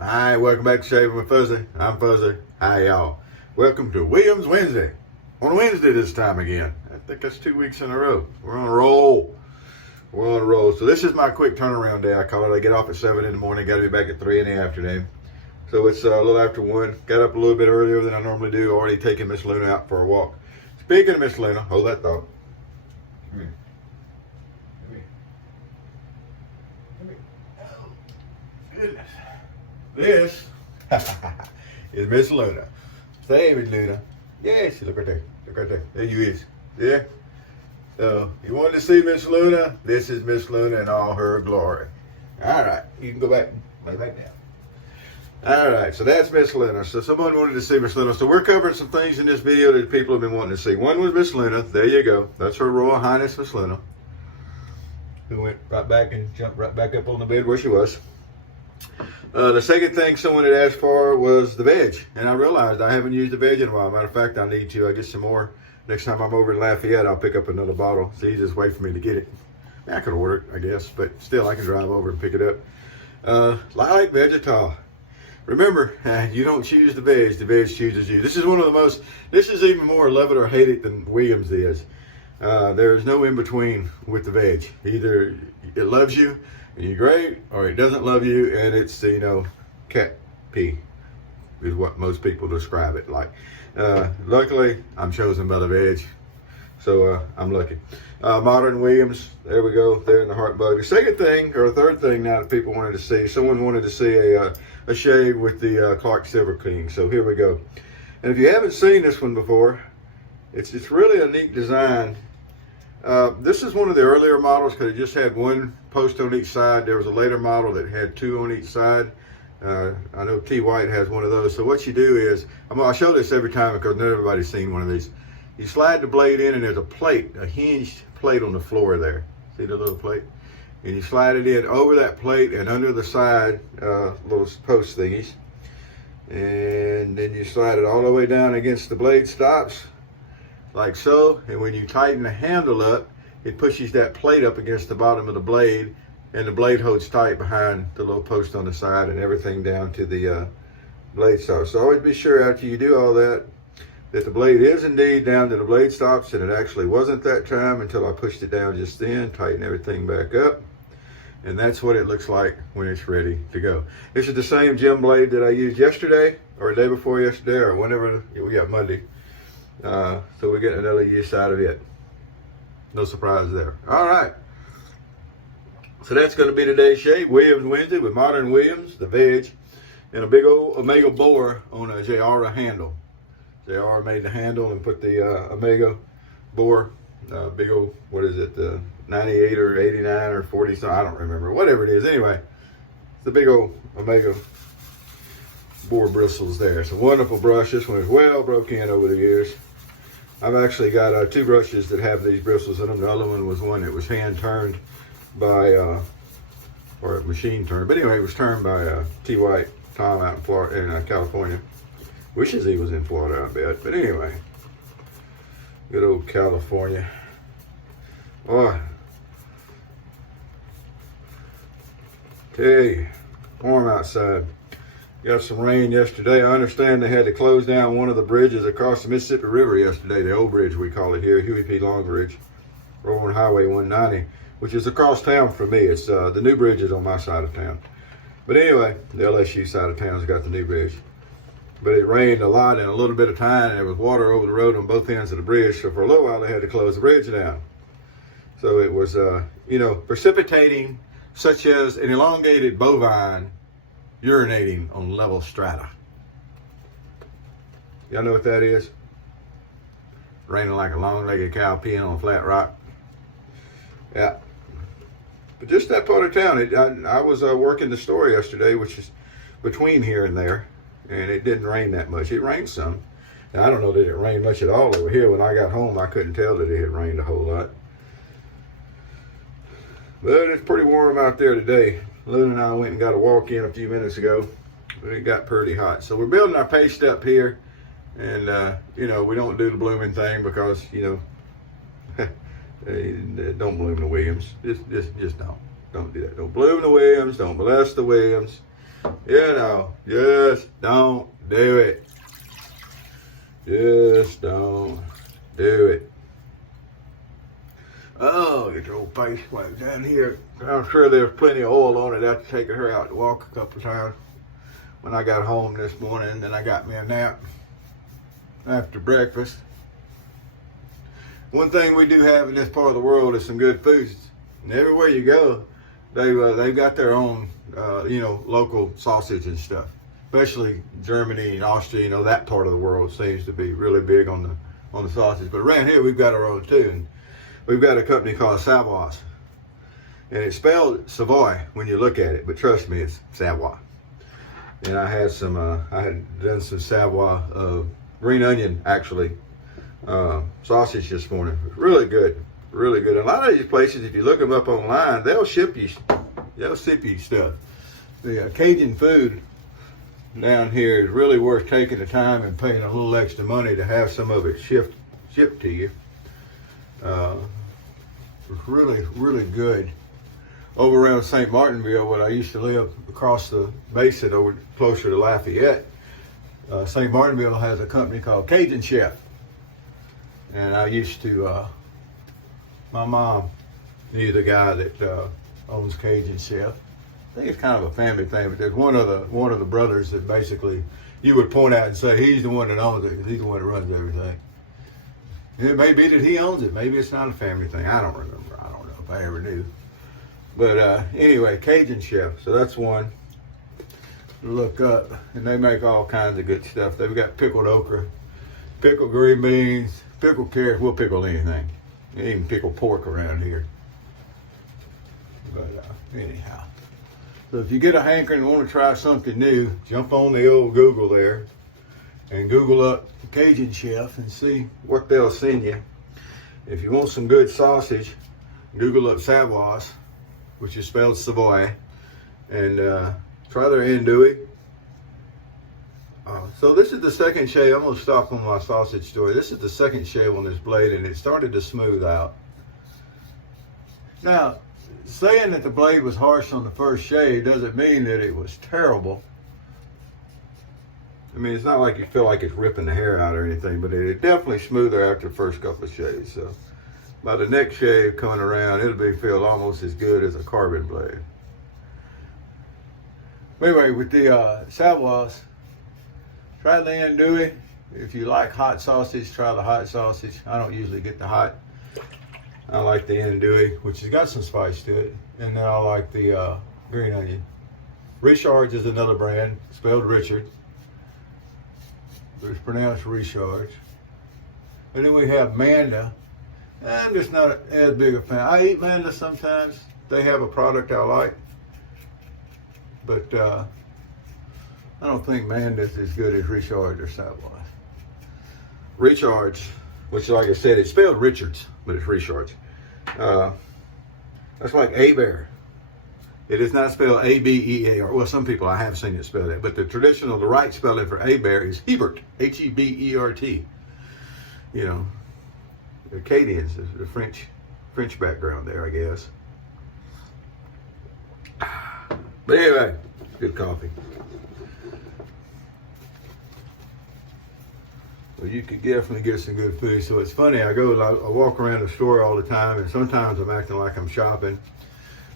Hi, welcome back to Shaving with Fuzzy. I'm Fuzzy. Hi, y'all. Welcome to Williams Wednesday. On Wednesday this time again. I think that's 2 weeks in a row. We're on a roll. We're on a roll. So this is my quick turnaround day. I call it. I get off at 7 in the morning. Got to be back at 3 in the afternoon. So it's a little after 1. Got up a little bit earlier than I normally do. Already taking Miss Luna out for a walk. Speaking of Miss Luna, hold that thought. Come here. Come here. Come here. Oh, goodness. This is Miss Luna. Say, Miss Luna. Yes, look right there. Look right there. There you is. Yeah. So, you wanted to see Miss Luna? This is Miss Luna in all her glory. All right. You can go back. Lay back down. All right. So, that's Miss Luna. So, someone wanted to see Miss Luna. So, we're covering some things in this video that people have been wanting to see. One was Miss Luna. There you go. That's Her Royal Highness Miss Luna, who went right back and jumped right back up on the bed where she was. The second thing someone had asked for was the veg, and I realized I haven't used the veg in a while. Matter of fact, I need to. I get some more. Next time I'm over in Lafayette, I'll pick up another bottle. So you just wait for me to get it. I could order it, I guess, but still I can drive over and pick it up. Like Vegetal. Remember, you don't choose the veg chooses you. This is one of the most, this is even more love it or hate it than Williams is. There is no in between with the veg. Either it loves you and you're great, or it doesn't love you and it's, cat pee is what most people describe it like. Luckily, I'm chosen by the veg, so I'm lucky. Modern Williams, there we go, there in the heart bug. The second thing, or third thing now that people wanted to see, someone wanted to see a shave with the Clark Silver King. So here we go. And if you haven't seen this one before, it's really a neat design. This is one of the earlier models because it just had one post on each side. There was a later model that had 2 on each side. I know T. White has one of those. So what you do is, I show this every time because not everybody's seen one of these. You slide the blade in and there's a plate, a hinged plate on the floor there. See the little plate? And you slide it in over that plate and under the side little post thingies. And then you slide it all the way down against the blade stops, like so. And when you tighten the handle up, it pushes that plate up against the bottom of the blade, and the blade holds tight behind the little post on the side and everything down to the blade stops. So always be sure after you do all that, that the blade is indeed down to the blade stops, and it actually wasn't that time until I pushed it down just then, tighten everything back up. And that's what it looks like when it's ready to go. This is the same gem blade that I used yesterday, or the day before yesterday, or whenever we got Monday. So we're getting another use out of it. No surprise there. All right. So that's going to be today's shave. Williams Wednesday with Modern Williams, the veg, and a big old Omega bore on a Jayara handle. Jayara made the handle and put the Omega bore, big old, what is it, 98 or 89 or 40, so I don't remember, whatever it is. Anyway, it's the big old Omega bore bristles there. It's a wonderful brush. This one is well broke in over the years. I've actually got 2 brushes that have these bristles in them. The other one was one that was hand turned by, or machine turned. But anyway, it was turned by T. White, Tom out in Florida, in California. Wishes he was in Florida, I bet. But anyway, good old California. Boy, tell you, warm outside. Got some rain yesterday. I understand they had to close down one of the bridges across the Mississippi River yesterday, the old bridge we call it here, Huey P. Long Bridge, over on Highway 190, which is across town from me. It's the new bridge is on my side of town. But anyway, the LSU side of town's got the new bridge. But it rained a lot in a little bit of time, and there was water over the road on both ends of the bridge, so for a little while they had to close the bridge down. So it was, precipitating such as an elongated bovine urinating on level strata. Y'all know what that is? Raining like a long-legged cow peeing on a flat rock. Yeah. But just that part of town, I was working the store yesterday, which is between here and there, and it didn't rain that much. It rained some. Now, I don't know that it rained much at all over here. When I got home, I couldn't tell that it had rained a whole lot. But it's pretty warm out there today. Luna and I went and got a walk in a few minutes ago, but it got pretty hot. So we're building our paste up here, and we don't do the blooming thing because don't bloom the Williams. Just don't do that. Don't bloom the Williams. Don't molest the Williams. You know, just don't do it. Just don't do it. Oh, get your old face wiped down here. I'm sure there's plenty of oil on it after taking her out to walk a couple of times when I got home this morning. Then I got me a nap after breakfast. One thing we do have in this part of the world is some good foods. And everywhere you go, they've got their own, local sausage and stuff. Especially Germany and Austria, that part of the world seems to be really big on the sausage. But around here, we've got our own too. And we've got a company called Savoy. And it's spelled Savoy when you look at it, but trust me, it's Savoy. And I had done some Savoy green onion, actually, sausage this morning. It was really good, really good. A lot of these places, if you look them up online, they'll ship you stuff. The Cajun food down here is really worth taking the time and paying a little extra money to have some of it shipped to you. It's really, really good. Over around St. Martinville, where I used to live, across the basin over closer to Lafayette, St. Martinville has a company called Cajun Chef. And I used to, my mom knew the guy that owns Cajun Chef. I think it's kind of a family thing, but there's one of the brothers that basically you would point out and say he's the one that owns it, because he's the one that runs everything. It may be that he owns it. Maybe it's not a family thing. I don't remember. I don't know if I ever knew. But anyway, Cajun Chef. So that's one to look up. And they make all kinds of good stuff. They've got pickled okra, pickled green beans, pickled carrots. We'll pickle anything. They even pickle pork around here. But anyhow. So if you get a hankering and want to try something new, jump on the old Google there and Google up Cajun Chef and see what they'll send you. If you want some good sausage, Google up Savoy, which is spelled Savoy, and try their andouille. So this is the second shave. I'm going to stop on my sausage story. This is the second shave on this blade, and it started to smooth out. Now, saying that the blade was harsh on the first shave doesn't mean that it was terrible. I mean, it's not like you feel like it's ripping the hair out or anything, but it's definitely smoother after the first couple of shaves. So by the next shave coming around, it'll feel almost as good as a carbon blade. Anyway, with the Savoy, try the andouille. If you like hot sausage, try the hot sausage. I don't usually get the hot. I like the andouille, which has got some spice to it. And then I like the green onion. Richard's is another brand, spelled Richard, but it's pronounced Richard's. And then we have Manda. I'm just not as big a fan. I eat Manda sometimes. They have a product I like. But I don't think Manda's as good as Richard's or Savoy. Richard's, which like I said, it's spelled Richards, but it's Richard's. That's like Ahhhh. It is not spelled A-B-E-A-R. Well, some people, I have seen it spelled that, but the right spelling for Ahhhh is Hebert, H-E-B-E-R-T. You know, the Acadians, the French background there, I guess. But anyway, good coffee. Well, you could definitely get some good food. So it's funny, I walk around the store all the time, and sometimes I'm acting like I'm shopping.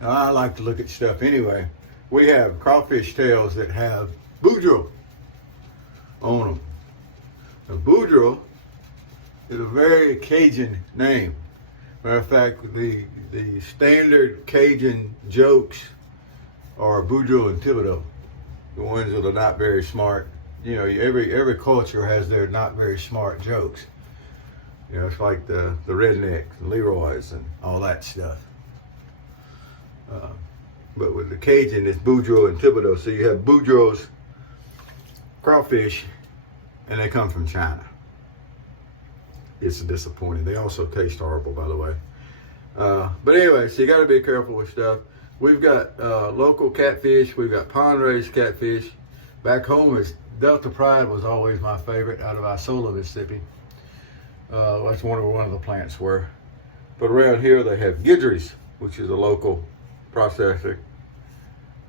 Now, I like to look at stuff anyway. We have crawfish tails that have boudreaux on them. Now, boudreaux is a very Cajun name. Matter of fact, the standard Cajun jokes are Boudreaux and Thibodeau, the ones that are not very smart. You know, every culture has their not very smart jokes. You know, it's like the rednecks, the Leroy's, and all that stuff. But with the Cajun, it's Boudreaux and Thibodeau. So you have Boudreaux's crawfish, and they come from China. It's disappointing. They also taste horrible, by the way. But anyway, so you got to be careful with stuff. We've got local catfish. We've got pond-raised catfish. Back home, Delta Pride was always my favorite out of Isola, Mississippi. That's where one of the plants were. But around here, they have Guidry's, which is a local processor.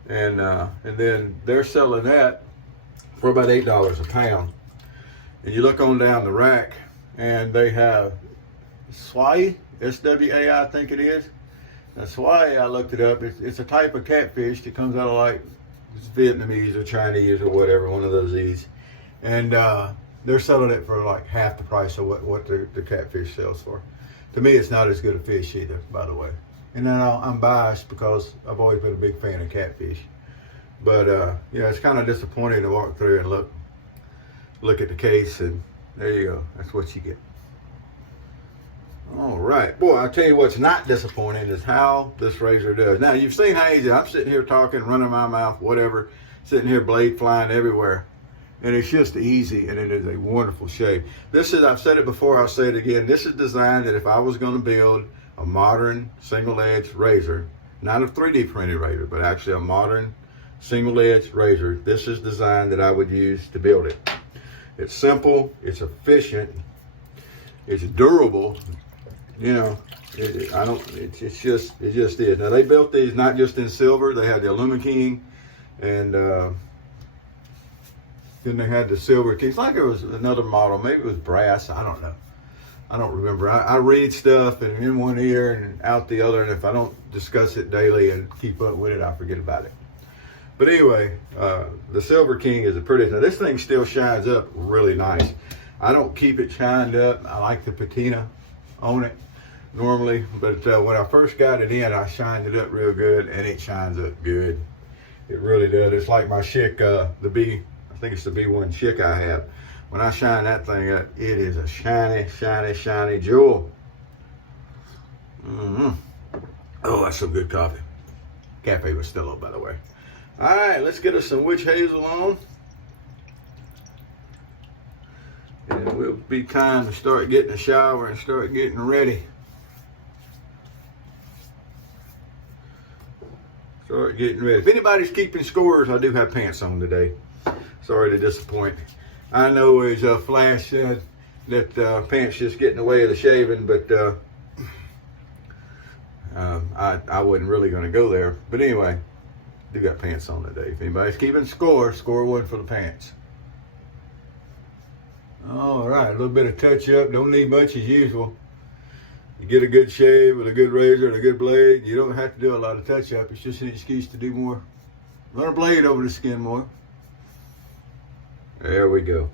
and then they're selling that for about $8 a pound. And you look on down the rack, and they have swai, S-W-A, I think it is. Now, swai, I looked it up. It's a type of catfish that comes out of like Vietnamese or Chinese or whatever, one of those E's. And they're selling it for like half the price of what the catfish sells for. To me, it's not as good a fish either, by the way. And then I'm biased because I've always been a big fan of catfish. But yeah, it's kind of disappointing to walk through and look at the case, and there you go. That's what you get. All right, boy, I'll tell you what's not disappointing is how this razor does. Now, you've seen how easy I'm sitting here talking, running my mouth, whatever, sitting here, blade flying everywhere. And it's just easy, and it is a wonderful shave. This is, I've said it before, I'll say it again. This is designed that if I was going to build a modern single-edged razor, not a 3D printed razor, but actually a modern single-edged razor, this is designed that I would use to build it. It's simple, it's efficient, it's durable. You know, it just is. Now, they built these not just in silver. They had the Aluminum King, and then they had the Silver King. It's like it was another model. Maybe it was brass. I don't know. I don't remember. I read stuff and in one ear and out the other, and if I don't discuss it daily and keep up with it, I forget about it. But anyway, the Silver King is a pretty. Now, this thing still shines up really nice. I don't keep it shined up. I like the patina on it normally, but when I first got it in, I shined it up real good, and it shines up good. It really does. It's like my Schick, the B, I think it's the B1 Schick I have. When I shine that thing up, it is a shiny, shiny, shiny jewel. Oh, that's some good coffee. Cafe was still up, by the way. All right, let's get us some witch hazel on. And we'll be time to start getting a shower and start getting ready. Start getting ready. If anybody's keeping scores, I do have pants on today. Sorry to disappoint. I know as Flash said that pants just get in the way of the shaving, but I wasn't really going to go there. But anyway, do got pants on today. If anybody's keeping score, score one for the pants. All right, a little bit of touch up. Don't need much as usual. You get a good shave with a good razor and a good blade. You don't have to do a lot of touch up. It's just an excuse to do more. Run a blade over the skin more. There we go.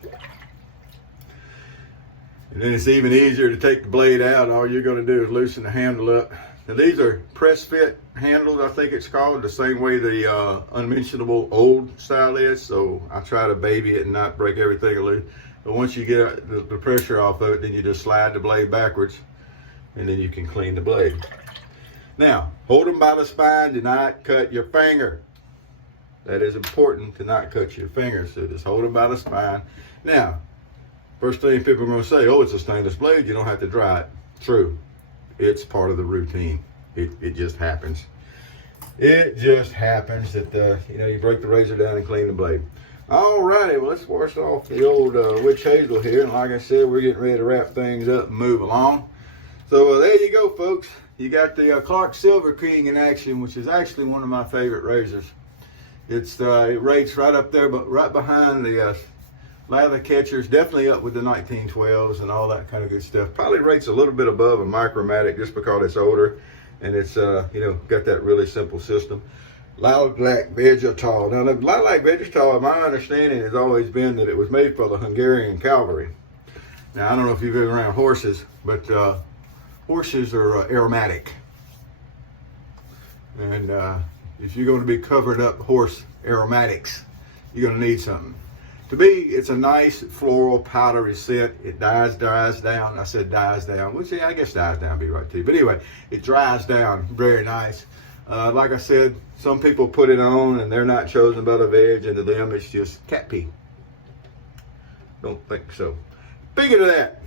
And then it's even easier to take the blade out. All you're going to do is loosen the handle up. Now, these are press fit handles, I think it's called, the same way the unmentionable old style is. So I try to baby it and not break everything loose. But once you get the pressure off of it, then you just slide the blade backwards, and then you can clean the blade. Now, hold them by the spine. Do not cut your finger. That is important, to not cut your finger. So just hold them by the spine. Now, first thing people are going to say, oh, it's a stainless blade. You don't have to dry it. True. It's part of the routine. It just happens. It just happens that, you break the razor down and clean the blade. Alrighty, well, let's wash off the old witch hazel here. And like I said, we're getting ready to wrap things up and move along. So there you go, folks. You got the Clark Silver King in action, which is actually one of my favorite razors. It rates right up there, but right behind the lather catchers, definitely up with the 1912s and all that kind of good stuff. Probably rates a little bit above a Micromatic just because it's older and it's got that really simple system. Lilac Vegetal. Now, the Lilac Vegetal, my understanding has always been that it was made for the Hungarian cavalry. Now, I don't know if you've been around horses, but horses are aromatic. And if you're going to be covered up horse aromatics, you're going to need something. To me, it's a nice floral powdery scent. It dries down. I said dies down, which I guess dies down would be right too. But anyway, it dries down very nice. Like I said, some people put it on and they're not chosen by the veg, and to them it's just cat pee. Don't think so. Speaking of that,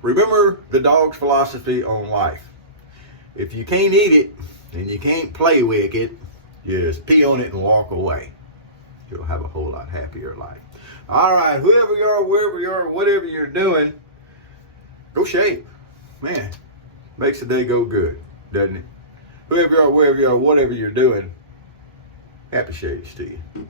remember the dog's philosophy on life. If you can't eat it and you can't play with it, you just pee on it and walk away. You'll have a whole lot happier life. All right, whoever you are, wherever you are, whatever you're doing, go shave. Man, makes the day go good, doesn't it? whoever you are, wherever you are, whatever you're doing, happy shades to you.